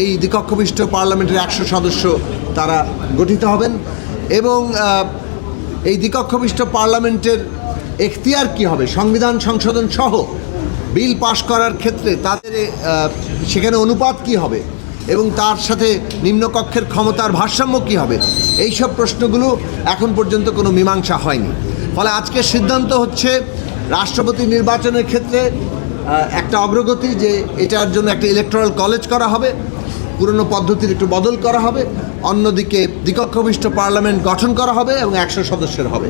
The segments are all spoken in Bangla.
এই দ্বিকক্ষবিষ্ট পার্লামেন্টের 100 সদস্য তারা গঠিত হবেন এবং এই দ্বিকক্ষবিষ্ট পার্লামেন্টের এখতিয়ার কী হবে সংবিধান সংশোধন সহ বিল পাশ করার ক্ষেত্রে তাদের সেখানে অনুপাত কী হবে এবং তার সাথে নিম্নকক্ষের ক্ষমতার ভারসাম্য কী হবে, এইসব প্রশ্নগুলো এখন পর্যন্ত কোনো মীমাংসা হয়নি। ফলে আজকের সিদ্ধান্ত হচ্ছে রাষ্ট্রপতি নির্বাচনের ক্ষেত্রে একটা অগ্রগতি, যে এটার জন্য একটা ইলেকটোরাল কলেজ করা হবে, পুরনো পদ্ধতির একটু বদল করা হবে, অন্যদিকে দ্বিকক্ষবিষ্ট পার্লামেন্ট গঠন করা হবে এবং 100 সদস্যের হবে।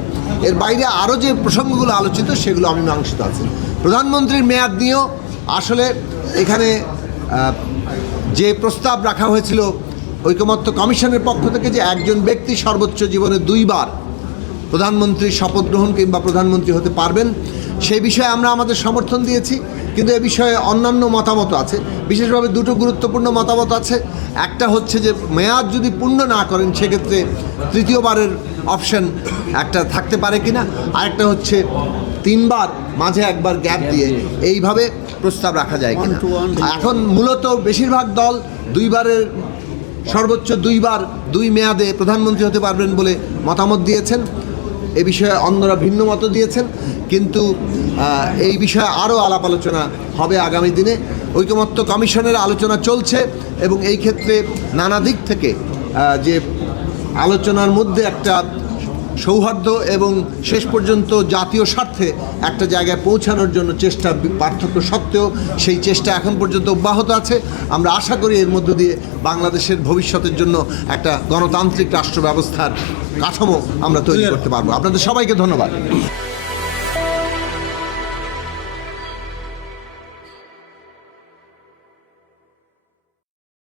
এর বাইরে আরও যে প্রসঙ্গগুলো আলোচিত সেগুলো অমীমাংসিত আছে। প্রধানমন্ত্রীর মেয়াদ নিয়েও আসলে এখানে যে প্রস্তাব রাখা হয়েছিল ঐকমত্য কমিশনের পক্ষ থেকে, যে একজন ব্যক্তি সর্বোচ্চ জীবনে 2 বার প্রধানমন্ত্রীর শপথ গ্রহণ কিংবা প্রধানমন্ত্রী হতে পারবেন, সেই বিষয়ে আমরা আমাদের সমর্থন দিয়েছি। কিন্তু এ বিষয়ে অন্যান্য মতামত আছে, বিশেষভাবে 2টো গুরুত্বপূর্ণ মতামত আছে। একটা হচ্ছে যে মেয়াদ যদি পূর্ণ না করেন সেক্ষেত্রে তৃতীয়বারের অপশন একটা থাকতে পারে কিনা, আরেকটা হচ্ছে 3 বার মাঝে একবার গ্যাপ দিয়ে এইভাবে প্রস্তাব রাখা যায় কিনা। এখন মূলত বেশিরভাগ দল 2 বারের সর্বোচ্চ 2 বার 2 মেয়াদে প্রধানমন্ত্রী হতে পারবেন বলে মতামত দিয়েছেন। এ বিষয়ে অন্যরা ভিন্ন মত দিয়েছেন, কিন্তু এই বিষয়ে আরও আলাপ আলোচনা হবে আগামী দিনে। ঐকমত্য কমিশনের আলোচনা চলছে এবং এই ক্ষেত্রে নানা দিক থেকে যে আলোচনার মধ্যে একটা সৌহার্দ্য এবং শেষ পর্যন্ত জাতীয় স্বার্থে একটা জায়গায় পৌঁছানোর জন্য চেষ্টা পার্থক্য সত্ত্বেও সেই চেষ্টা এখন পর্যন্ত অব্যাহত আছে। আমরা আশা করি এর মধ্য দিয়ে বাংলাদেশের ভবিষ্যতের জন্য একটা গণতান্ত্রিক রাষ্ট্র ব্যবস্থার কাঠামো আমরা তৈরি করতে পারবো। আপনাদের সবাইকে ধন্যবাদ।